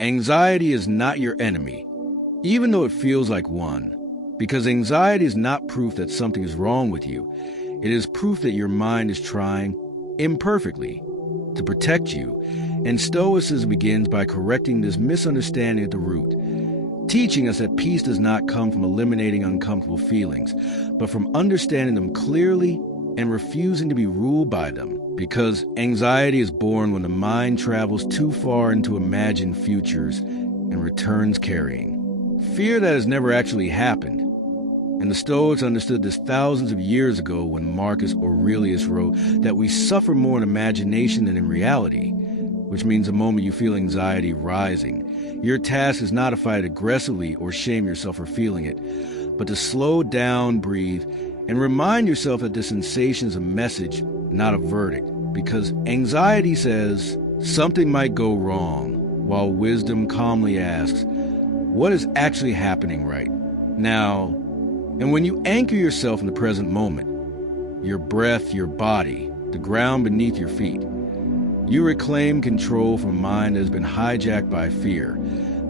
Anxiety is not your enemy, even though it feels like one, because anxiety is not proof that something is wrong with you. It is proof that your mind is trying, imperfectly, to protect you, and Stoicism begins by correcting this misunderstanding at the root, teaching us that peace does not come from eliminating uncomfortable feelings, but from understanding them clearly and refusing to be ruled by them, because anxiety is born when the mind travels too far into imagined futures and returns carrying fear that has never actually happened. And the Stoics understood this thousands of years ago when Marcus Aurelius wrote that we suffer more in imagination than in reality, which means the moment you feel anxiety rising, your task is not to fight aggressively or shame yourself for feeling it, but to slow down, breathe, and remind yourself that this sensation is a message, not a verdict, because anxiety says something might go wrong, while wisdom calmly asks, what is actually happening right now? And when you anchor yourself in the present moment, your breath, your body, the ground beneath your feet, you reclaim control from a mind that has been hijacked by fear,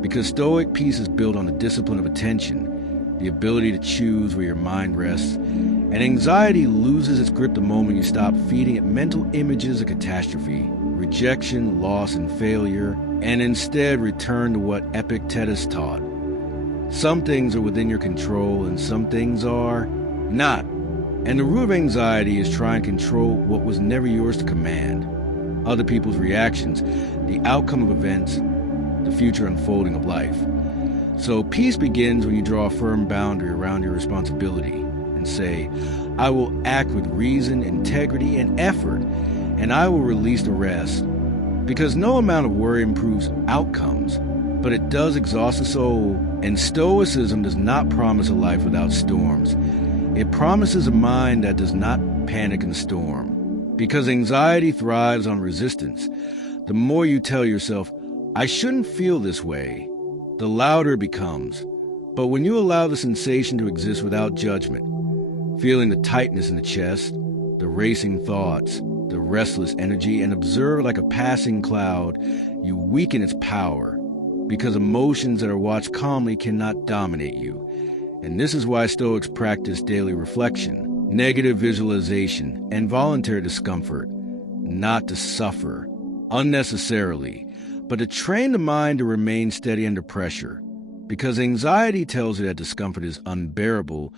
because Stoic peace is built on the discipline of attention, the ability to choose where your mind rests, and anxiety loses its grip the moment you stop feeding it mental images of catastrophe, rejection, loss, and failure, and instead return to what Epictetus taught. Some things are within your control and some things are not. And the root of anxiety is trying to control what was never yours to command. Other people's reactions, the outcome of events, the future unfolding of life. So peace begins when you draw a firm boundary around your responsibility and say, I will act with reason, integrity, and effort, and I will release the rest. Because no amount of worry improves outcomes, but it does exhaust the soul, and Stoicism does not promise a life without storms. It promises a mind that does not panic in the storm. Because anxiety thrives on resistance. The more you tell yourself, I shouldn't feel this way, the louder it becomes. But when you allow the sensation to exist without judgment, feeling the tightness in the chest, the racing thoughts, the restless energy, and observe like a passing cloud, you weaken its power, because emotions that are watched calmly cannot dominate you. And this is why Stoics practice daily reflection, negative visualization, and voluntary discomfort, not to suffer unnecessarily, but to train the mind to remain steady under pressure, because anxiety tells you that discomfort is unbearable,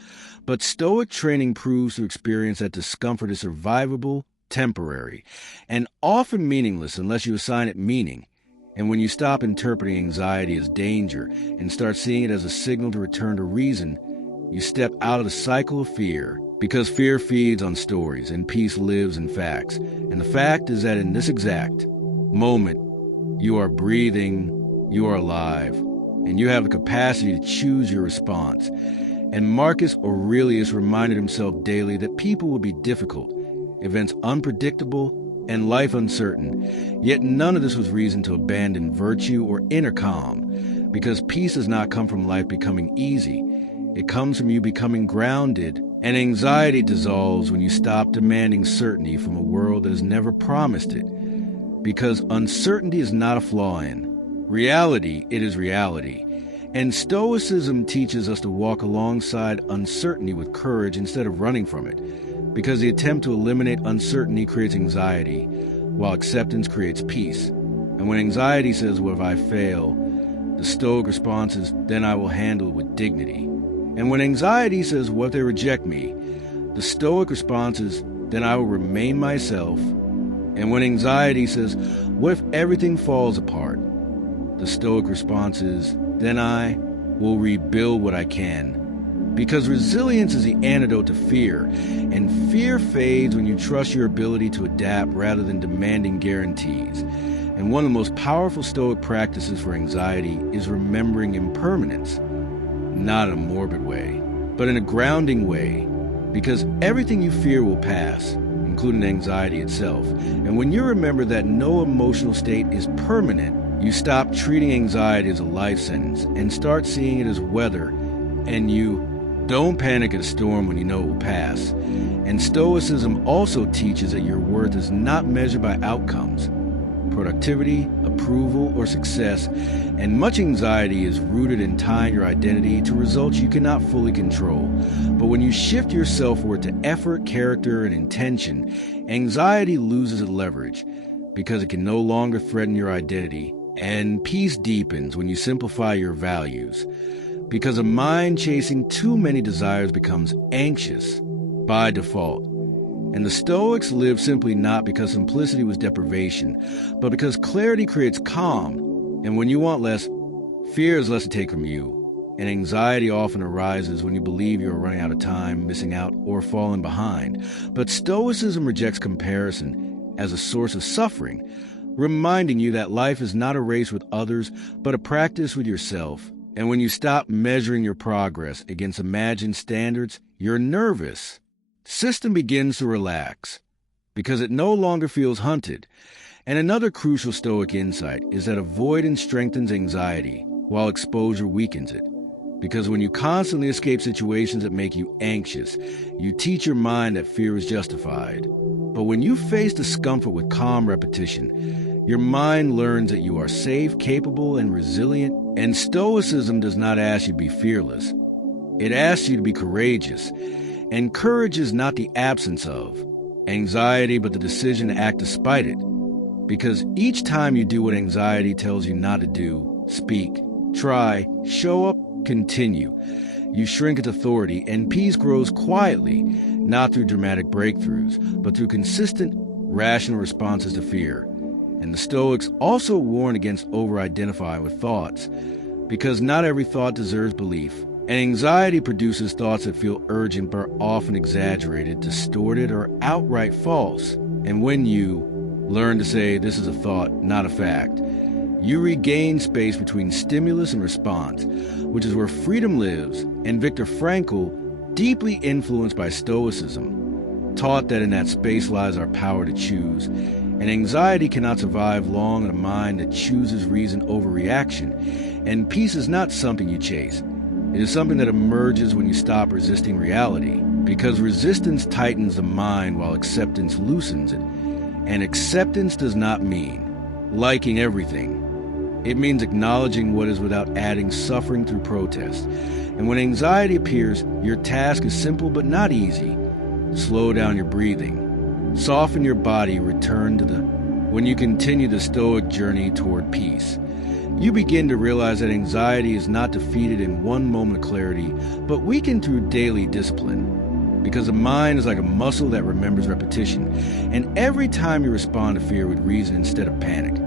but Stoic training proves through experience that discomfort is survivable, temporary, and often meaningless unless you assign it meaning. And when you stop interpreting anxiety as danger and start seeing it as a signal to return to reason, you step out of the cycle of fear, because fear feeds on stories and peace lives in facts. And the fact is that in this exact moment, you are breathing, you are alive, and you have the capacity to choose your response. And Marcus Aurelius reminded himself daily that people will be difficult, events unpredictable, and life uncertain, yet none of this was reason to abandon virtue or inner calm, because peace does not come from life becoming easy. It comes from you becoming grounded, and anxiety dissolves when you stop demanding certainty from a world that has never promised it, because uncertainty is not a flaw in reality. It is reality. And Stoicism teaches us to walk alongside uncertainty with courage instead of running from it, because the attempt to eliminate uncertainty creates anxiety, while acceptance creates peace. And when anxiety says, what if I fail? The Stoic response is, then I will handle it with dignity. And when anxiety says, what if they reject me? The Stoic response is, then I will remain myself. And when anxiety says, what if everything falls apart? The Stoic response is, then I will rebuild what I can. Because resilience is the antidote to fear, and fear fades when you trust your ability to adapt rather than demanding guarantees. And one of the most powerful Stoic practices for anxiety is remembering impermanence, not in a morbid way, but in a grounding way, because everything you fear will pass, including anxiety itself. And when you remember that no emotional state is permanent, you stop treating anxiety as a life sentence and start seeing it as weather, and you don't panic at a storm when you know it will pass. And Stoicism also teaches that your worth is not measured by outcomes, productivity, approval, or success, and much anxiety is rooted in tying your identity to results you cannot fully control. But when you shift your self-worth to effort, character, and intention, anxiety loses its leverage because it can no longer threaten your identity, and peace deepens when you simplify your values. Because a mind chasing too many desires becomes anxious by default. And the Stoics lived simply not because simplicity was deprivation, but because clarity creates calm. And when you want less, fear is less to take from you. And anxiety often arises when you believe you are running out of time, missing out, or falling behind. But Stoicism rejects comparison as a source of suffering, reminding you that life is not a race with others, but a practice with yourself. And when you stop measuring your progress against imagined standards, your nervous system begins to relax because it no longer feels hunted. And another crucial Stoic insight is that avoidance strengthens anxiety while exposure weakens it. Because when you constantly escape situations that make you anxious, you teach your mind that fear is justified. But when you face discomfort with calm repetition, your mind learns that you are safe, capable, and resilient. And Stoicism does not ask you to be fearless. It asks you to be courageous. And courage is not the absence of anxiety, but the decision to act despite it. Because each time you do what anxiety tells you not to do, speak, try, show up, continue, you shrink its authority, and peace grows quietly, not through dramatic breakthroughs, but through consistent, rational responses to fear. And the Stoics also warn against over-identifying with thoughts, because not every thought deserves belief. And anxiety produces thoughts that feel urgent but are often exaggerated, distorted, or outright false. And when you learn to say, this is a thought, not a fact, you regain space between stimulus and response, which is where freedom lives. And Viktor Frankl, deeply influenced by Stoicism, taught that in that space lies our power to choose. And anxiety cannot survive long in a mind that chooses reason over reaction. And peace is not something you chase. It is something that emerges when you stop resisting reality, because resistance tightens the mind while acceptance loosens it. And acceptance does not mean liking everything. It means acknowledging what is without adding suffering through protest. And when anxiety appears, your task is simple but not easy. Slow down your breathing. Soften your body, return to when you continue the Stoic journey toward peace. You begin to realize that anxiety is not defeated in one moment of clarity, but weakened through daily discipline. Because the mind is like a muscle that remembers repetition, and every time you respond to fear with reason instead of panic,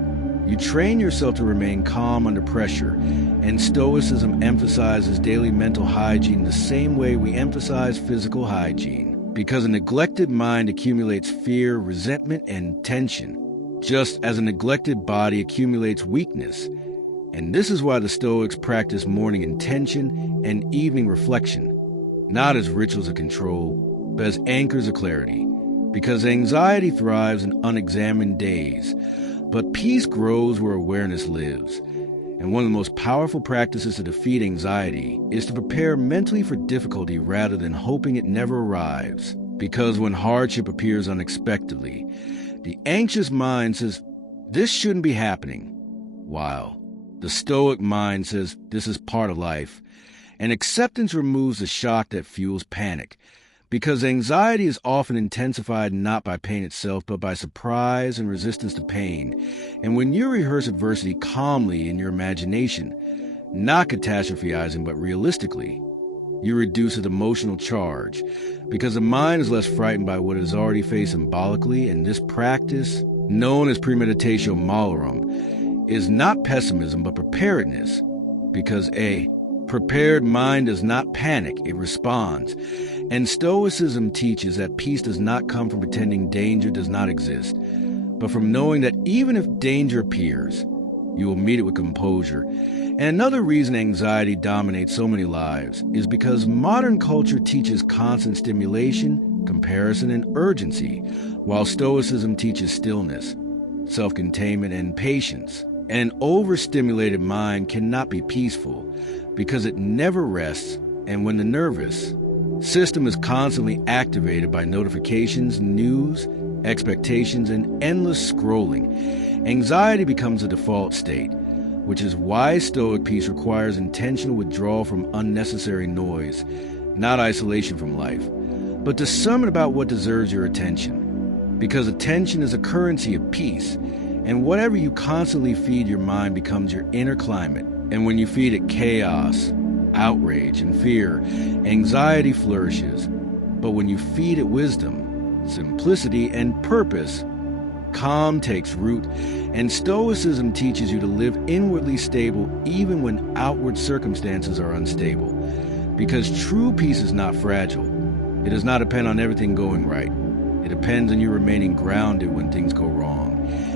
you train yourself to remain calm under pressure. And Stoicism emphasizes daily mental hygiene the same way we emphasize physical hygiene. Because a neglected mind accumulates fear, resentment, and tension, just as a neglected body accumulates weakness. And this is why the Stoics practice morning intention and evening reflection, not as rituals of control, but as anchors of clarity. Because anxiety thrives in unexamined days, but peace grows where awareness lives. And one of the most powerful practices to defeat anxiety is to prepare mentally for difficulty rather than hoping it never arrives. Because when hardship appears unexpectedly, the anxious mind says, this shouldn't be happening, while the Stoic mind says this is part of life. And acceptance removes the shock that fuels panic, because anxiety is often intensified not by pain itself, but by surprise and resistance to pain. And when you rehearse adversity calmly in your imagination, not catastrophizing but realistically, you reduce its emotional charge, because the mind is less frightened by what it has already faced symbolically. And this practice, known as premeditatio malorum, is not pessimism but preparedness, because a prepared mind does not panic, it responds. And Stoicism teaches that peace does not come from pretending danger does not exist, but from knowing that even if danger appears, you will meet it with composure. And another reason anxiety dominates so many lives is because modern culture teaches constant stimulation, comparison, and urgency, while Stoicism teaches stillness, self-containment, and patience. And an overstimulated mind cannot be peaceful because it never rests, and when the nervous system is constantly activated by notifications, news, expectations, and endless scrolling, Anxiety becomes a default state, which is why Stoic peace requires intentional withdrawal from unnecessary noise, not isolation from life, but discernment about what deserves your attention. Because attention is a currency of peace, and whatever you constantly feed your mind becomes your inner climate. And when you feed it chaos, outrage, and fear, anxiety flourishes. But when you feed it wisdom, simplicity, and purpose, calm takes root, and Stoicism teaches you to live inwardly stable even when outward circumstances are unstable. Because true peace is not fragile. It does not depend on everything going right. It depends on you remaining grounded when things go wrong.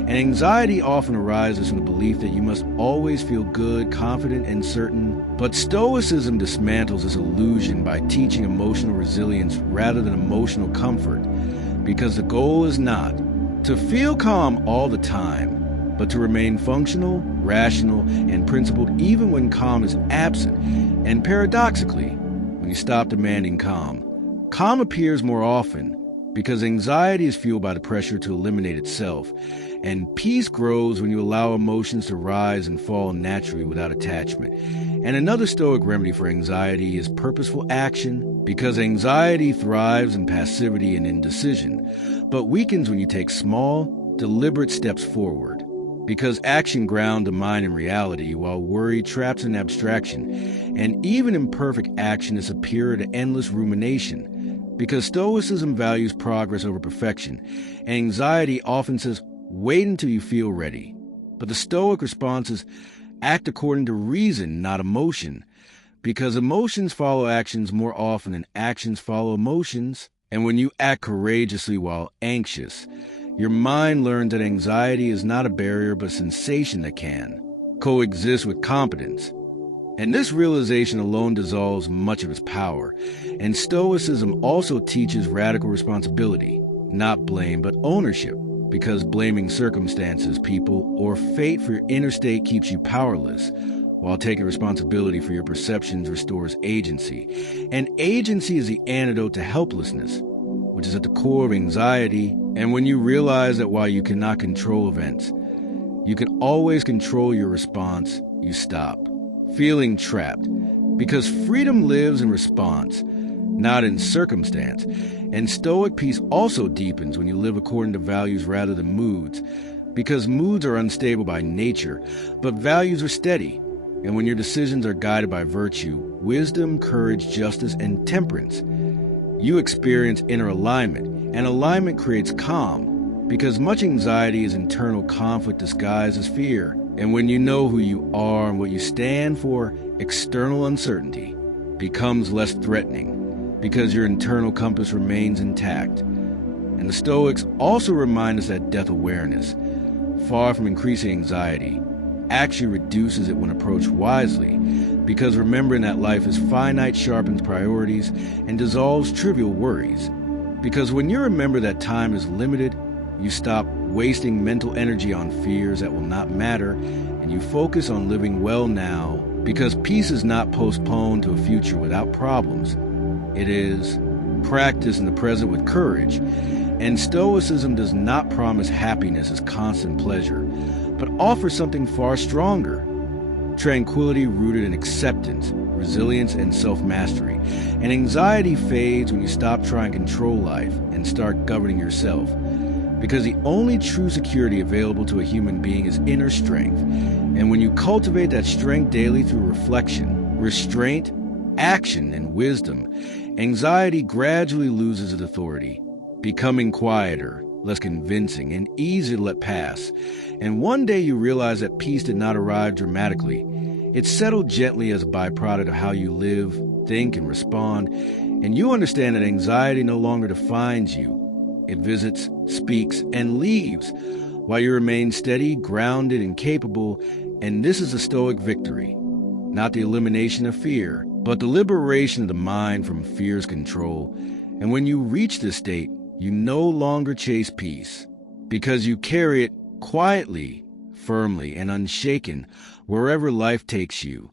And anxiety often arises from the belief that you must always feel good, confident, and certain. But Stoicism dismantles this illusion by teaching emotional resilience rather than emotional comfort. Because the goal is not to feel calm all the time, but to remain functional, rational, and principled even when calm is absent. And paradoxically, when you stop demanding calm, calm appears more often because anxiety is fueled by the pressure to eliminate itself, and peace grows when you allow emotions to rise and fall naturally without attachment. And another Stoic remedy for anxiety is purposeful action, because anxiety thrives in passivity and indecision, but weakens when you take small, deliberate steps forward. Because action grounds the mind in reality, while worry traps in abstraction, and even imperfect action is superior to endless rumination. Because Stoicism values progress over perfection, anxiety often says, wait until you feel ready. But the Stoic response is, act according to reason, not emotion. Because emotions follow actions more often than actions follow emotions. And when you act courageously while anxious, your mind learns that anxiety is not a barrier but a sensation that can coexist with competence. And this realization alone dissolves much of its power. And Stoicism also teaches radical responsibility, not blame, but ownership. Because blaming circumstances, people, or fate for your inner state keeps you powerless, while taking responsibility for your perceptions restores agency. And agency is the antidote to helplessness, which is at the core of anxiety. And when you realize that while you cannot control events, you can always control your response, you stop feeling trapped. Because freedom lives in response, not in circumstance. And Stoic peace also deepens when you live according to values rather than moods. Because moods are unstable by nature, but values are steady. And when your decisions are guided by virtue, wisdom, courage, justice, and temperance, you experience inner alignment, and alignment creates calm, because much anxiety is internal conflict disguised as fear. And when you know who you are and what you stand for, external uncertainty becomes less threatening, because your internal compass remains intact. And the Stoics also remind us that death awareness, far from increasing anxiety, actually reduces it when approached wisely, because remembering that life is finite sharpens priorities and dissolves trivial worries. Because when you remember that time is limited, you stop wasting mental energy on fears that will not matter, and you focus on living well now, because peace is not postponed to a future without problems. It is practice in the present with courage. And Stoicism does not promise happiness as constant pleasure, but offers something far stronger: tranquility rooted in acceptance, resilience, and self-mastery. And anxiety fades when you stop trying to control life and start governing yourself. Because the only true security available to a human being is inner strength. And when you cultivate that strength daily through reflection, restraint, action, and wisdom, anxiety gradually loses its authority, becoming quieter, less convincing, and easier to let pass. And one day you realize that peace did not arrive dramatically. It settled gently as a byproduct of how you live, think, and respond. And you understand that anxiety no longer defines you. It visits, speaks, and leaves, while you remain steady, grounded, and capable. And this is a Stoic victory, not the elimination of fear, but the liberation of the mind from fear's control. And when you reach this state, you no longer chase peace, because you carry it quietly, firmly, and unshaken wherever life takes you.